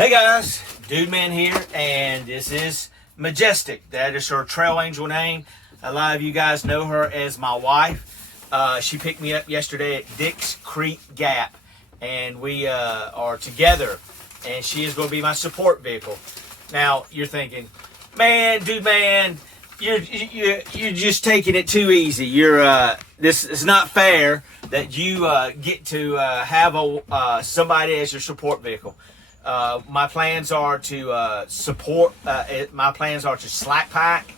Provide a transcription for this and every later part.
Hey guys, DudeMan here, and this is Majestic. That is her trail angel name. A lot of you guys know her as my wife. She picked me up yesterday at Dix Creek Gap, and we are together, and she is going to be my support vehicle. Now, you're thinking, man, DudeMan, you're just taking it too easy. This is not fair that you get to have somebody as your support vehicle. My plans are to my plans are to slack pack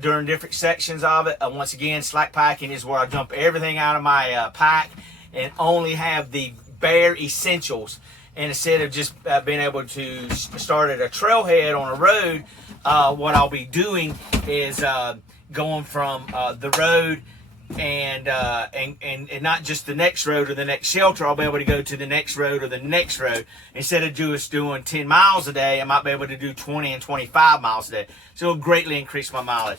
during different sections of it. Once again, slack packing is where I dump everything out of my pack and only have the bare essentials. And instead of just being able to start at a trailhead on a road, what I'll be doing is going from the road and not just the next road or the next shelter. I'll be able to go to the next road or the next road. Instead of just doing 10 miles a day, I might be able to do 20 and 25 miles a day. So it'll greatly increase my mileage.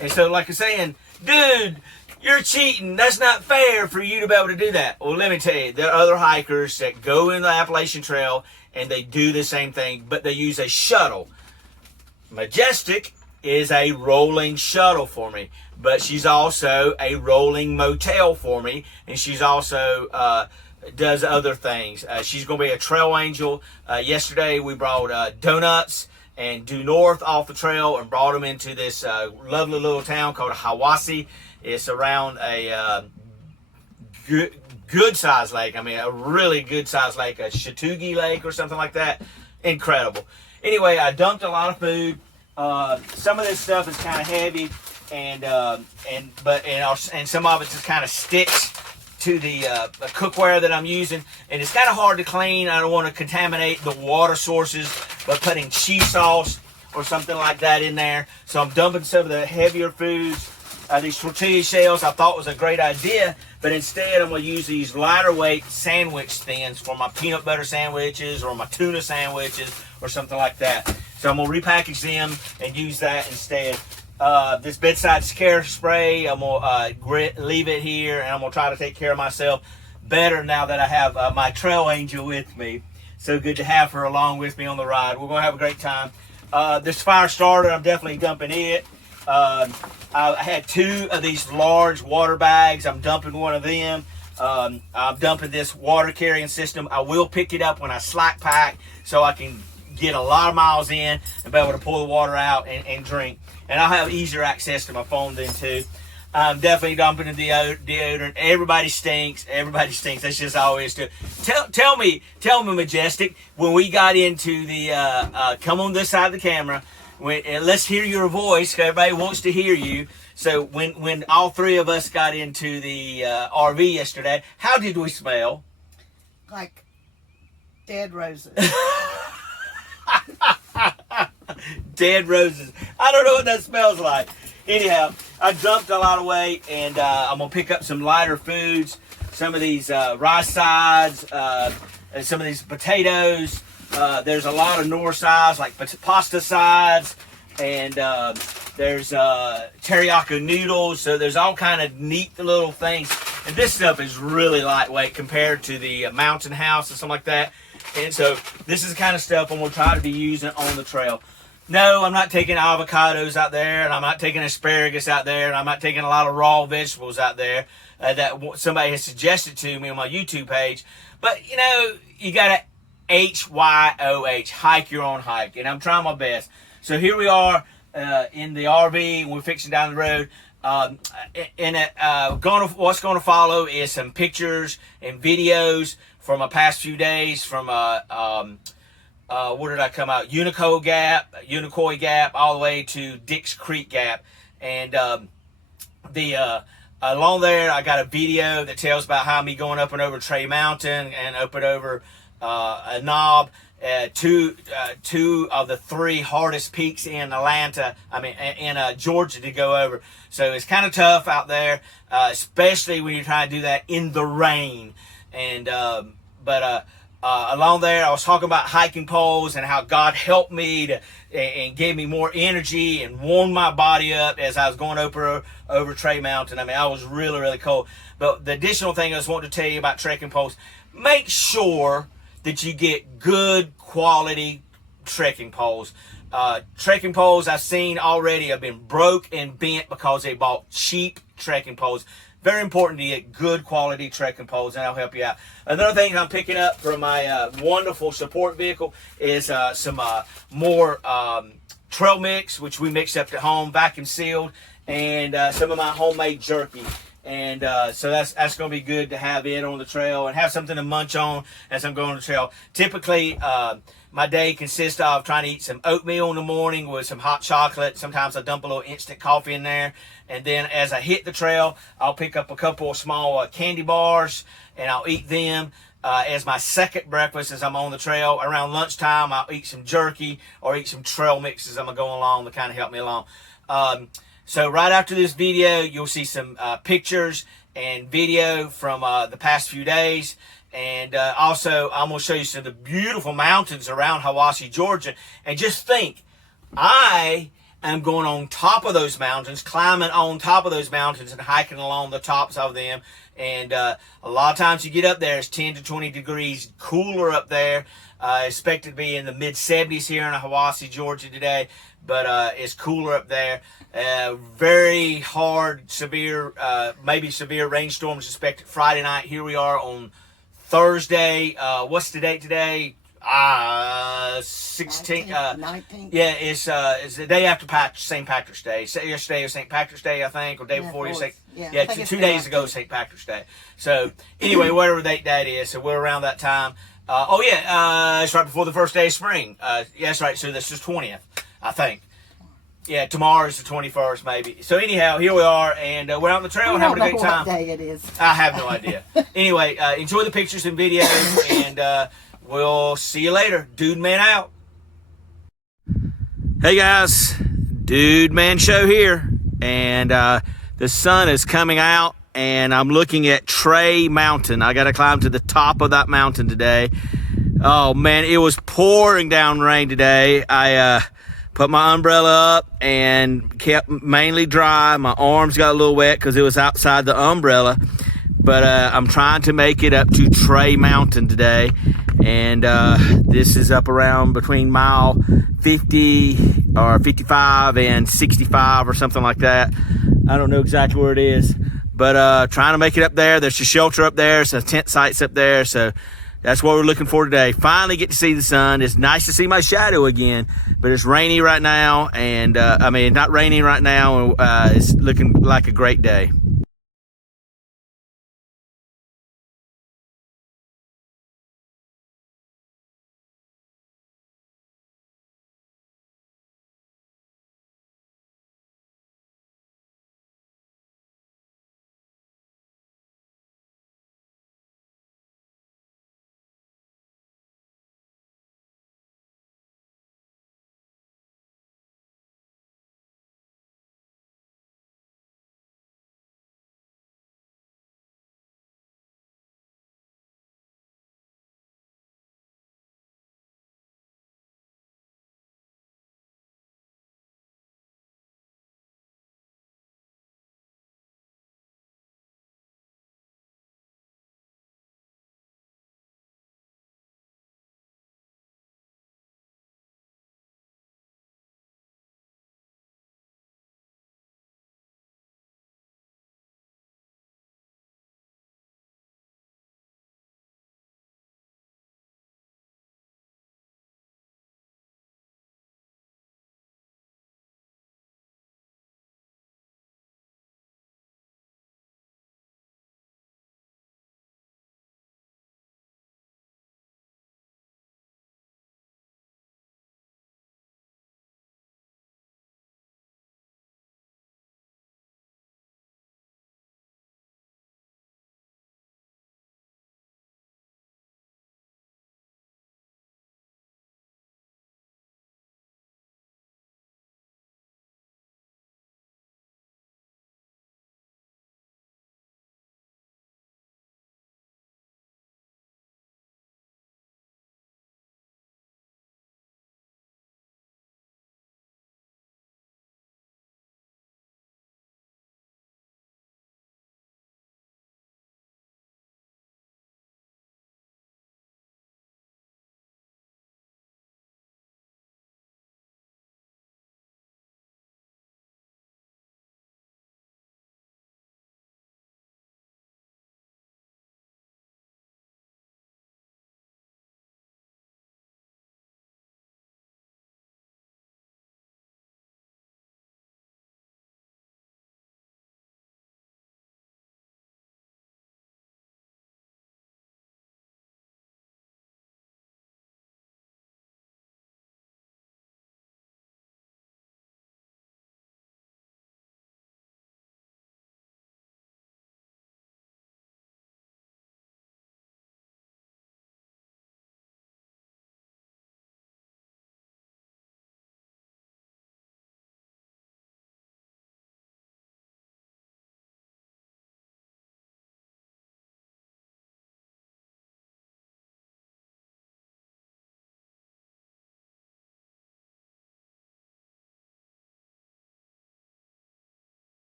And so, like I'm saying, dude, you're cheating. That's not fair for you to be able to do that. Well, let me tell you, there are other hikers that go in the Appalachian Trail and they do the same thing, but they use a shuttle. Majestic is a rolling shuttle for me, but she's also a rolling motel for me, and she's also does other things. She's going to be a trail angel. Yesterday we brought donuts and due north off the trail and brought them into this lovely little town called Hiwassee. It's around a good sized lake. I mean, a really good sized lake, a Chattooga Lake or something like that. Incredible. Anyway, I dumped a lot of food. Some of this stuff is kind of heavy, and some of it just kind of sticks to the cookware that I'm using, and it's kind of hard to clean. I don't want to contaminate the water sources by putting cheese sauce or something like that in there. So I'm dumping some of the heavier foods. These tortilla shells I thought was a great idea, but instead I'm going to use these lighter weight sandwich thins for my peanut butter sandwiches or my tuna sandwiches or something like that. So I'm going to repackage them and use that instead. This bedside scare spray, I'm going to leave it here, and I'm going to try to take care of myself better now that I have my trail angel with me. So good to have her along with me on the ride. We're going to have a great time. This fire starter, I'm definitely dumping it. I had 2 of these large water bags. I'm dumping one of them. I'm dumping this water carrying system. I will pick it up when I slack pack so I can get a lot of miles in and be able to pull the water out and drink. And I'll have easier access to my phone then too. I'm definitely dumping the deodorant. Everybody stinks. Everybody stinks. That's just always do. Tell me, Majestic, when we got into the, come on this side of the camera, let's hear your voice, because everybody wants to hear you. So when all 3 of us got into the RV yesterday, how did we smell? Like dead roses. Dead roses. I don't know what that smells like. Anyhow, I dumped a lot of weight, and I'm going to pick up some lighter foods, some of these rice sides, and some of these potatoes. There's a lot of north sides, like pasta sides, and there's teriyaki noodles. So there's all kind of neat little things. And this stuff is really lightweight compared to the Mountain House and something like that. And so this is the kind of stuff I'm going to try to be using on the trail. No, I'm not taking avocados out there, and I'm not taking asparagus out there, and I'm not taking a lot of raw vegetables out there that somebody has suggested to me on my YouTube page. But, you know, you got to HYOH, hike your own hike, and I'm trying my best. So here we are in the RV, and we're fixing down the road. What's going to follow is some pictures and videos from my past few days from where did I come out? Unicoi Gap, all the way to Dix Creek Gap, and along there I got a video that tells about how me going up and over Trey Mountain and up and over a knob. Two of the 3 hardest peaks in Georgia to go over. So it's kind of tough out there, especially when you're trying to do that in the rain. And along there, I was talking about hiking poles and how God helped me and gave me more energy and warmed my body up as I was going over Trey Mountain. I mean, I was really, really cold. But the additional thing I just wanted to tell you about trekking poles, make sure that you get good quality trekking poles. Trekking poles I've seen already have been broke and bent because they bought cheap trekking poles. Very important to get good quality trekking poles, and I'll help you out. Another thing I'm picking up from my wonderful support vehicle is some more trail mix, which we mixed up at home, vacuum sealed, and some of my homemade jerky. And so that's going to be good to have it on the trail and have something to munch on as I'm going on the trail. Typically, my day consists of trying to eat some oatmeal in the morning with some hot chocolate. Sometimes I dump a little instant coffee in there. And then as I hit the trail, I'll pick up a couple of small candy bars and I'll eat them as my second breakfast as I'm on the trail. Around lunchtime, I'll eat some jerky or eat some trail mixes as I'm going along to kind of help me along. So right after this video, you'll see some pictures and video from the past few days. And also, I'm going to show you some of the beautiful mountains around Hiwassee, Georgia. And just think, I am going on top of those mountains, climbing on top of those mountains and hiking along the tops of them. And a lot of times you get up there, it's 10 to 20 degrees cooler up there. Expected to be in the mid-70s here in Hiwassee, Georgia today. But it's cooler up there. Very hard, severe, maybe severe rainstorms expected Friday night. Here we are on Thursday. What's the date today? 16th. 19th. Yeah, it's the day after St. Patrick's Day. Yesterday was St. Patrick's Day, I think, or day before you say. Yeah, 2 days ago St. Patrick's Day. So anyway, whatever date that is, so we're around that time. It's right before the first day of spring. Yeah, that's right. So this is 20th, I think. Yeah, tomorrow is the 21st, maybe. So anyhow, here we are, and we're out on the trail and having a great time. What day it is. I have no idea. Anyway, enjoy the pictures and videos, and we'll see you later. DudeMan out. Hey guys, DudeMan show here, and the sun is coming out, and I'm looking at Trey Mountain. I got to climb to the top of that mountain today. Oh man, it was pouring down rain today. I put my umbrella up and kept mainly dry. My arms got a little wet because it was outside the umbrella. But I'm trying to make it up to Trey Mountain today. And this is up around between mile 50 or 55 and 65 or something like that. I don't know exactly where it is. But trying to make it up there. There's a shelter up there. Some tent sites up there. So that's what we're looking for today. Finally get to see the sun. It's nice to see my shadow again, but it's rainy right now. And not raining right now. It's looking like a great day.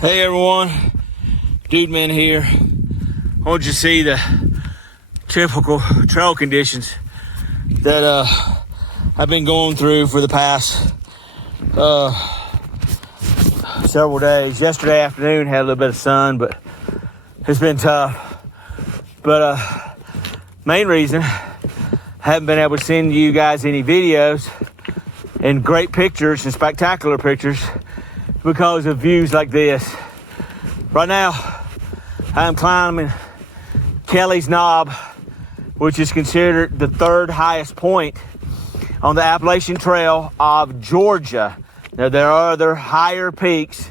Hey everyone, DudeMan here. I want you to see the typical trail conditions that I've been going through for the past several days. Yesterday afternoon had a little bit of sun, but it's been tough. But main reason I haven't been able to send you guys any videos and great pictures and spectacular pictures because of views like this. Right now, I'm climbing Kelly's Knob, which is considered the third highest point on the Appalachian Trail of Georgia. Now, there are other higher peaks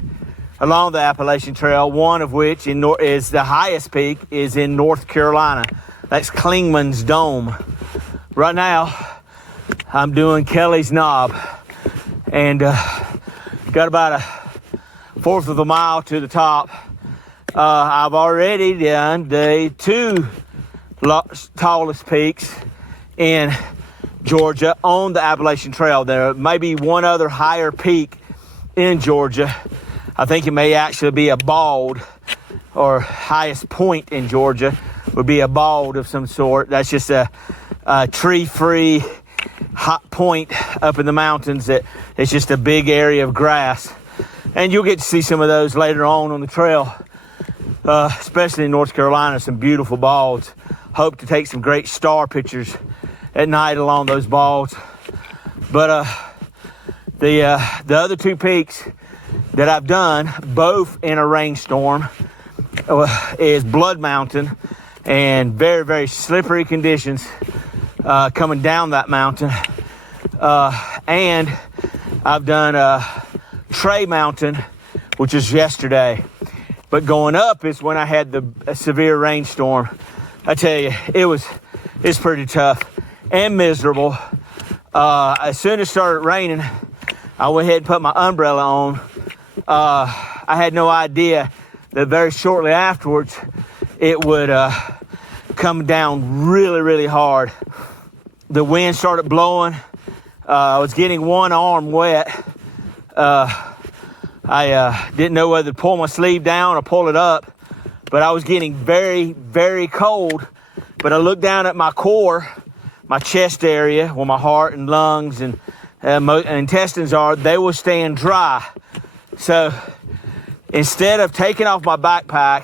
along the Appalachian Trail, one of which is the highest peak is in North Carolina. That's Clingman's Dome. Right now, I'm doing Kelly's Knob, and got about a fourth of a mile to the top. I've already done the two tallest peaks in Georgia on the Appalachian Trail. There may be one other higher peak in Georgia. I think it may actually be a bald, or highest point in Georgia would be a bald of some sort. That's just a tree-free hot point up in the mountains that it's just a big area of grass. And you'll get to see some of those later on the trail, especially in North Carolina, some beautiful balds. Hope to take some great star pictures at night along those balds. But the other two peaks that I've done, both in a rainstorm, is Blood Mountain, and very, very slippery conditions coming down that mountain. And I've done Trey Mountain, which is yesterday. But going up is when I had a severe rainstorm. I tell you, it's pretty tough and miserable. As soon as it started raining, I went ahead and put my umbrella on. I had no idea that very shortly afterwards it would come down really, really hard. The wind started blowing. I was getting one arm wet. I didn't know whether to pull my sleeve down or pull it up, but I was getting very, very cold. But I looked down at my core, my chest area, where my heart and lungs and intestines are. They were staying dry. So instead of taking off my backpack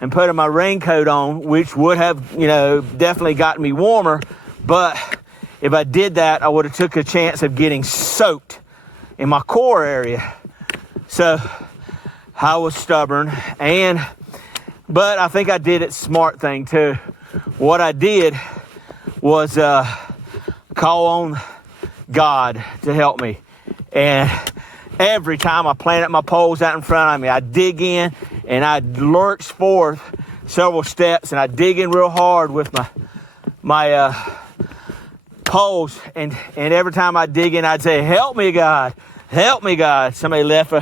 and putting my raincoat on, which would have, definitely gotten me warmer, but if I did that, I would have took a chance of getting soaked in my core area. So I was stubborn, but I think I did it smart thing too. What I did was call on God to help me. And every time I planted my poles out in front of me, I dig in and I lurch forth several steps, and I dig in real hard with my poles, and every time I dig in, I'd say, "Help me, God, help me, God." Somebody left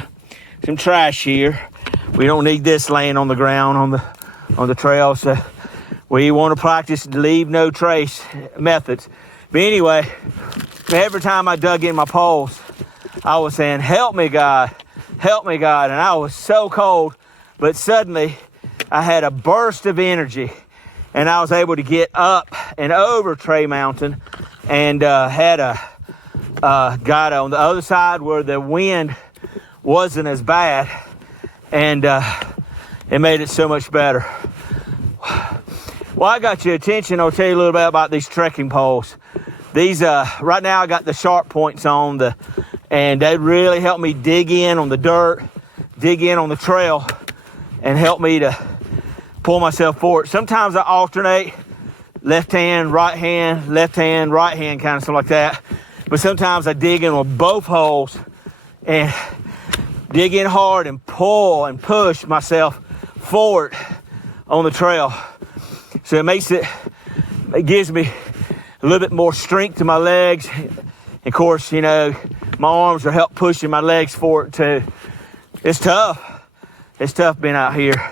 some trash here. We don't need this laying on the ground on the trail, so we want to practice leave no trace methods. But anyway, every time I dug in my poles, I was saying, "Help me, God, help me, God," and I was so cold. But suddenly, I had a burst of energy, and I was able to get up and over Trey Mountain, and got on the other side where the wind wasn't as bad, and it made it so much better. Well, I got your attention. I'll tell you a little bit about these trekking poles. These right now I got the sharp points on and they really help me dig in on the dirt, dig in on the trail, and help me to pull myself forward. Sometimes I alternate left hand, right hand, kind of stuff like that. But sometimes I dig in with both holes and dig in hard and pull and push myself forward on the trail. So it gives me a little bit more strength to my legs. Of course, my arms will help pushing my legs forward too. It's tough. It's tough being out here.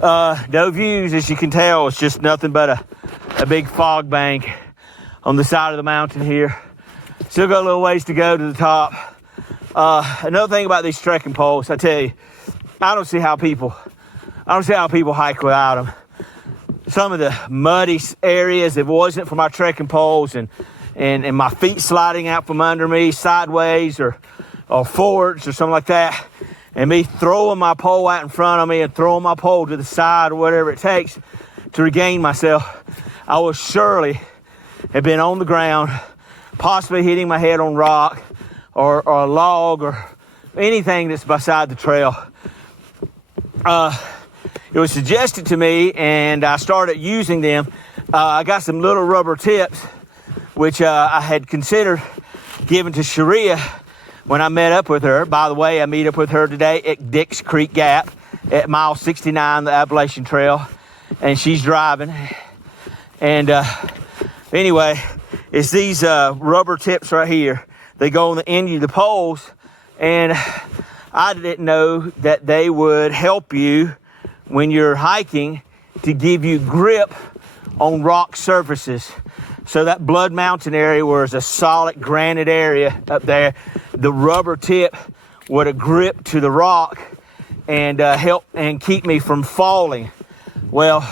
No views, as you can tell. It's just nothing but a big fog bank on the side of the mountain here. Still got a little ways to go to the top. Another thing about these trekking poles, I tell you, I don't see how people hike without them. Some of the muddy areas, if it wasn't for my trekking poles and my feet sliding out from under me sideways or forwards or something like that, and me throwing my pole out in front of me and throwing my pole to the side or whatever it takes to regain myself, I would surely have been on the ground, possibly hitting my head on rock or a log or anything that's beside the trail. It was suggested to me, and I started using them. I got some little rubber tips, which I had considered giving to Sharia when I met up with her. By the way, I meet up with her today at Dix Creek Gap at mile 69, the Appalachian Trail, and she's driving. And anyway, it's these rubber tips right here. They go on the end of the poles, and I didn't know that they would help you when you're hiking to give you grip on rock surfaces. So that Blood Mountain area, where it's a solid granite area up there, the rubber tip would have grip to the rock and help and keep me from falling. Well,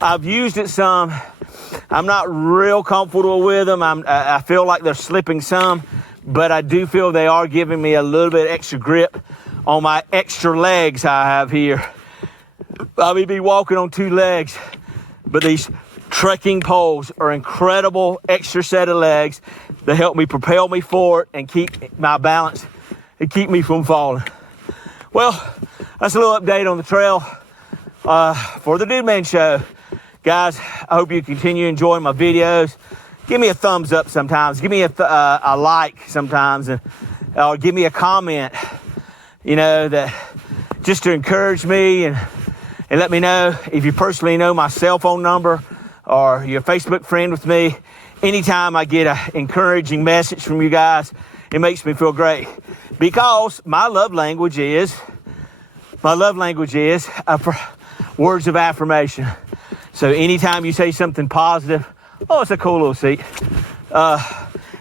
I've used it some. I'm not real comfortable with them. I feel like they're slipping some, but I do feel they are giving me a little bit extra grip on my extra legs I have here. I may be walking on 2 legs, but these trekking poles are incredible extra set of legs that help me propel me forward and keep my balance and keep me from falling. Well, that's a little update on the trail for the DudeMan Show. Guys, I hope you continue enjoying my videos. Give me a thumbs up sometimes. Give me a like sometimes, or give me a comment, you know, that just to encourage me and let me know if you personally know my cell phone number or you're a Facebook friend with me. Anytime I get an encouraging message from you guys, it makes me feel great, because my love language is words of affirmation. So anytime you say something positive, oh, it's a cool little seat.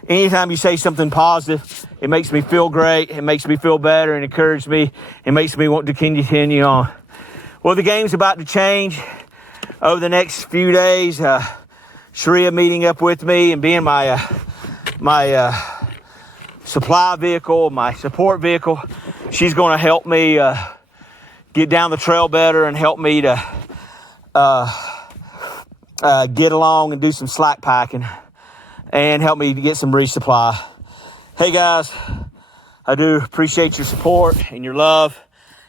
Anytime you say something positive, it makes me feel great. It makes me feel better and encourage me. It makes me want to continue on. Well, the game's about to change over the next few days. Sharia meeting up with me and being my supply vehicle, my support vehicle. She's going to help me get down the trail better and help me to get along and do some slack packing and help me to get some resupply. Hey guys, I do appreciate your support and your love,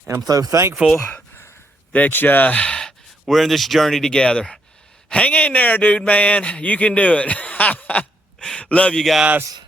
and I'm so thankful that we're in this journey together. Hang in there, dude, man. You can do it. Love you guys.